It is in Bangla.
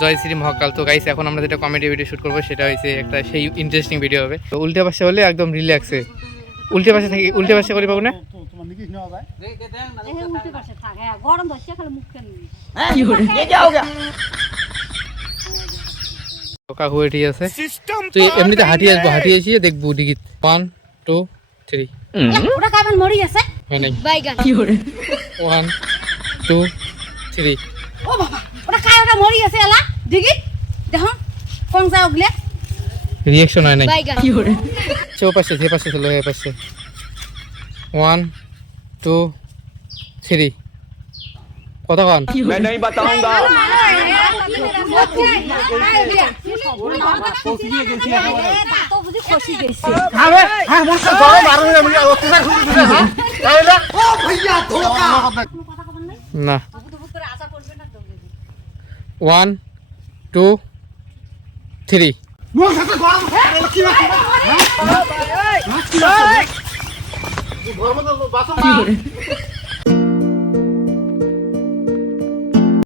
জয়শ্রী মহাকাল। তো গাইস এখন আমরা যেটা কমেডি ভিডিও শুট করবো সেটা হয়েছে একটা সেই ইন্টারেস্টিং ভিডিও হবে। তো উল্টে পাশে হলে একদম রিল্যাক্সে, উল্টে পাশে থাকি, উল্টে পাশে করে পাবো না। কাকু ঠিক আছে, তুই এমনিতে হাঁটিয়ে আসবো, হাঁটিয়ে এসে দেখবো টিকিট 1 2 3 ওটা কাবেন মরি আছে হ্যাঁ নাই বাইগান 1 2 3 ও বাবা ওটা কায় ওটা মরি আছে এলা দিগি দেখো কোন যা ওগলে রিঅ্যাকশন হয় নাই। বাইগান চো পাশে যে পাশে চলো এই পাশে 1 2 3 কত কান मैं नहीं बताऊंगा। না 1 2 3 কি